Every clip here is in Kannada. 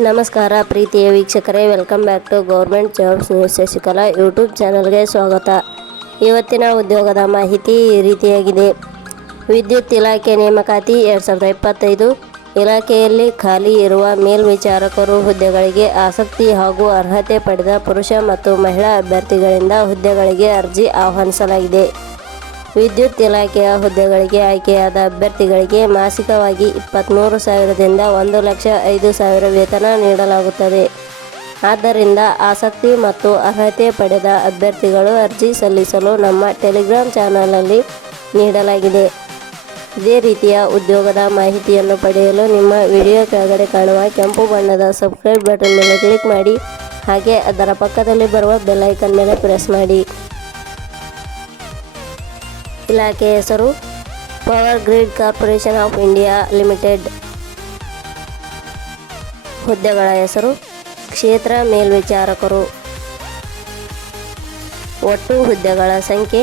ನಮಸ್ಕಾರ ಪ್ರೀತಿಯ ವೀಕ್ಷಕರೇ welcome back to government jobs news Shashikala YouTube ಚಾನಲ್ಗೆ ಸ್ವಾಗತ. ಇವತ್ತಿನ ಉದ್ಯೋಗದ ಮಾಹಿತಿ ಈ ರೀತಿಯಾಗಿದೆ. ವಿದ್ಯುತ್ ಇಲಾಖೆ ನೇಮಕಾತಿ ಎರಡು ಸಾವಿರದ ಇಪ್ಪತ್ತೈದು ಇಲಾಖೆಯಲ್ಲಿ ಖಾಲಿ ಇರುವ ಮೇಲ್ವಿಚಾರಕರು ಹುದ್ದೆಗಳಿಗೆ ಆಸಕ್ತಿ ಹಾಗೂ ಅರ್ಹತೆ ಪಡೆದ ಪುರುಷ ಮತ್ತು ಮಹಿಳಾ ಅಭ್ಯರ್ಥಿಗಳಿಂದ ಹುದ್ದೆಗಳಿಗೆ ಅರ್ಜಿ ಆಹ್ವಾನಿಸಲಾಗಿದೆ. ವಿದ್ಯುತ್ ಇಲಾಖೆಯ ಹುದ್ದೆಗಳಿಗೆ ಆಯ್ಕೆಯಾದ ಅಭ್ಯರ್ಥಿಗಳಿಗೆ ಮಾಸಿಕವಾಗಿ ಇಪ್ಪತ್ತ್ಮೂರು ಸಾವಿರದಿಂದ ಒಂದು ಲಕ್ಷ ಐದು ಸಾವಿರ ವೇತನ ನೀಡಲಾಗುತ್ತದೆ. ಆದ್ದರಿಂದ ಆಸಕ್ತಿ ಮತ್ತು ಅರ್ಹತೆ ಪಡೆದ ಅಭ್ಯರ್ಥಿಗಳು ಅರ್ಜಿ ಸಲ್ಲಿಸಲು ನಮ್ಮ ಟೆಲಿಗ್ರಾಮ್ ಚಾನಲಲ್ಲಿ ನೀಡಲಾಗಿದೆ. ಇದೇ ರೀತಿಯ ಉದ್ಯೋಗದ ಮಾಹಿತಿಯನ್ನು ಪಡೆಯಲು ನಿಮ್ಮ ವಿಡಿಯೋ ಕೆಳಗಡೆ ಕಾಣುವ ಕೆಂಪು ಬಣ್ಣದ ಸಬ್ಸ್ಕ್ರೈಬ್ ಬಟನ್ ಮೇಲೆ ಕ್ಲಿಕ್ ಮಾಡಿ, ಹಾಗೆ ಅದರ ಪಕ್ಕದಲ್ಲಿ ಬರುವ ಬೆಲ್ ಐಕನ್ ಮೇಲೆ ಪ್ರೆಸ್ ಮಾಡಿ. ಇಲಾಖೆ ಹೆಸರು power grid corporation of India limited. ಹುದ್ದೆಗಳ ಹೆಸರು ಕ್ಷೇತ್ರ ಮೇಲ್ವಿಚಾರಕರು. ಒಟ್ಟು ಹುದ್ದೆಗಳ ಸಂಖ್ಯೆ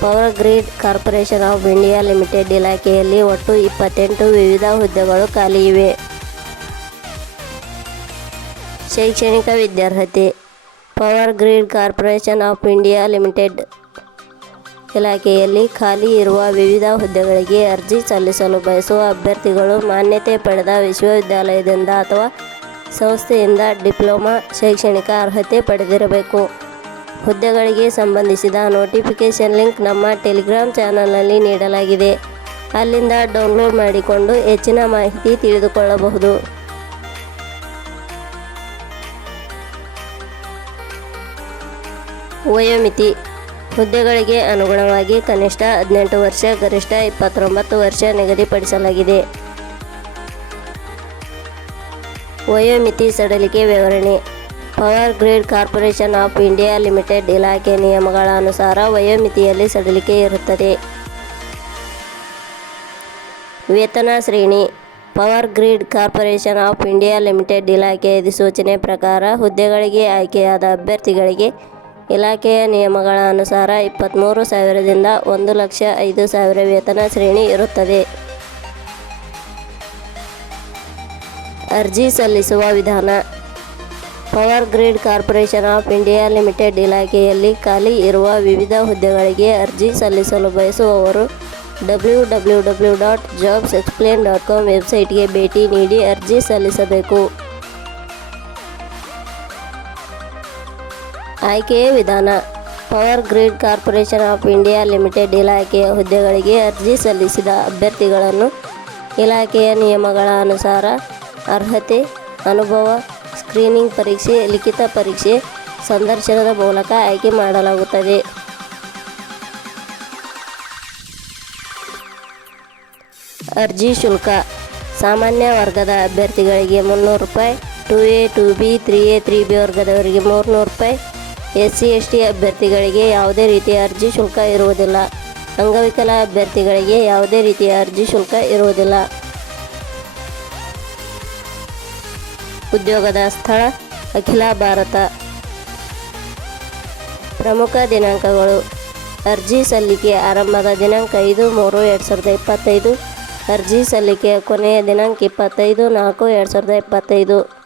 power grid corporation of India limited ಇಲಾಖೆಯಲ್ಲಿ ಒಟ್ಟು ಇಪ್ಪತ್ತೆಂಟು ವಿವಿಧ ಹುದ್ದೆಗಳು ಖಾಲಿ ಇವೆ. ಶೈಕ್ಷಣಿಕ ವಿದ್ಯಾರ್ಹತೆ power grid corporation of India limited. ಇಲಾಖೆಯಲ್ಲಿ ಖಾಲಿ ಇರುವ ವಿವಿಧ ಹುದ್ದೆಗಳಿಗೆ ಅರ್ಜಿ ಸಲ್ಲಿಸಲು ಬಯಸುವ ಅಭ್ಯರ್ಥಿಗಳು ಮಾನ್ಯತೆ ಪಡೆದ ವಿಶ್ವವಿದ್ಯಾಲಯದಿಂದ ಅಥವಾ ಸಂಸ್ಥೆಯಿಂದ ಡಿಪ್ಲೊಮಾ ಶೈಕ್ಷಣಿಕ ಅರ್ಹತೆ ಪಡೆದಿರಬೇಕು. ಹುದ್ದೆಗಳಿಗೆ ಸಂಬಂಧಿಸಿದ ನೋಟಿಫಿಕೇಷನ್ ಲಿಂಕ್ ನಮ್ಮ ಟೆಲಿಗ್ರಾಮ್ ಚಾನಲ್ನಲ್ಲಿ ನೀಡಲಾಗಿದೆ. ಅಲ್ಲಿಂದ ಡೌನ್ಲೋಡ್ ಮಾಡಿಕೊಂಡು ಹೆಚ್ಚಿನ ಮಾಹಿತಿ ತಿಳಿದುಕೊಳ್ಳಬಹುದು. ವಯೋಮಿತಿ ಹುದ್ದೆಗಳಿಗೆ ಅನುಗುಣವಾಗಿ ಕನಿಷ್ಠ ಹದಿನೆಂಟು ವರ್ಷ, ಗರಿಷ್ಠ ಇಪ್ಪತ್ತೊಂಬತ್ತು ವರ್ಷ ನಿಗದಿಪಡಿಸಲಾಗಿದೆ. ವಯೋಮಿತಿ ಸಡಲಿಕೆ ವಿವರಣೆ. Power grid corporation of India limited ಇಲಾಖೆ ನಿಯಮಗಳ ಅನುಸಾರ ವಯೋಮಿತಿಯಲ್ಲಿ ಸಡಲಿಕೆ ಇರುತ್ತದೆ. ವೇತನ ಶ್ರೇಣಿ. Power grid corporation of India limited ಇಲಾಖೆ ಅಧಿಸೂಚನೆ ಪ್ರಕಾರ ಹುದ್ದೆಗಳಿಗೆ ಆಯ್ಕೆಯಾದ ಅಭ್ಯರ್ಥಿಗಳಿಗೆ ಇಲಾಖೆಯ ನಿಯಮಗಳ ಅನುಸಾರ ಇಪ್ಪತ್ತ್ಮೂರು ಸಾವಿರದಿಂದ ಒಂದು ಲಕ್ಷ ಐದು ಸಾವಿರ ವೇತನ ಶ್ರೇಣಿ ಇರುತ್ತದೆ. ಅರ್ಜಿ ಸಲ್ಲಿಸುವ ವಿಧಾನ. Power grid corporation of India limited ಇಲಾಖೆಯಲ್ಲಿ ಖಾಲಿ ಇರುವ ವಿವಿಧ ಹುದ್ದೆಗಳಿಗೆ ಅರ್ಜಿ ಸಲ್ಲಿಸಲು ಬಯಸುವವರು W W W dot jobs explain dot com ವೆಬ್ಸೈಟ್ಗೆ ಭೇಟಿ ನೀಡಿ ಅರ್ಜಿ ಸಲ್ಲಿಸಬೇಕು. ಆಯ್ಕೆಯ ವಿಧಾನ. Power grid corporation of India limited ಇಲಾಖೆಯ ಹುದ್ದೆಗಳಿಗೆ ಅರ್ಜಿ ಸಲ್ಲಿಸಿದ ಅಭ್ಯರ್ಥಿಗಳನ್ನು ಇಲಾಖೆಯ ನಿಯಮಗಳ ಅನುಸಾರ ಅರ್ಹತೆ, ಅನುಭವ, ಸ್ಕ್ರೀನಿಂಗ್ ಪರೀಕ್ಷೆ, ಲಿಖಿತ ಪರೀಕ್ಷೆ, ಸಂದರ್ಶನದ ಮೂಲಕ ಆಯ್ಕೆ ಮಾಡಲಾಗುತ್ತದೆ. ಅರ್ಜಿ ಶುಲ್ಕ. ಸಾಮಾನ್ಯ ವರ್ಗದ ಅಭ್ಯರ್ಥಿಗಳಿಗೆ ಮುನ್ನೂರು ರೂಪಾಯಿ, two A, two B, three A, three B ವರ್ಗದವರಿಗೆ ಮೂರುನೂರು ರೂಪಾಯಿ ಎಸ್ ಸಿ ಎಸ್ ಟಿ ಅಭ್ಯರ್ಥಿಗಳಿಗೆ ಯಾವುದೇ ರೀತಿಯ ಅರ್ಜಿ ಶುಲ್ಕ ಇರುವುದಿಲ್ಲ. ಅಂಗವಿಕಲ ಅಭ್ಯರ್ಥಿಗಳಿಗೆ ಯಾವುದೇ ರೀತಿಯ ಅರ್ಜಿ ಶುಲ್ಕ ಇರುವುದಿಲ್ಲ. ಉದ್ಯೋಗದ ಸ್ಥಳ, ಅಖಿಲ ಭಾರತ. ಪ್ರಮುಖ ದಿನಾಂಕಗಳು. ಅರ್ಜಿ ಸಲ್ಲಿಕೆ ಆರಂಭದ ದಿನಾಂಕ ಐದು ಮೂರು ಎರಡು ಸಾವಿರದ ಇಪ್ಪತ್ತೈದು. ಅರ್ಜಿ ಸಲ್ಲಿಕೆಯ ಕೊನೆಯ ದಿನಾಂಕ ಇಪ್ಪತ್ತೈದು ನಾಲ್ಕು ಎರಡು ಸಾವಿರದ ಇಪ್ಪತ್ತೈದು.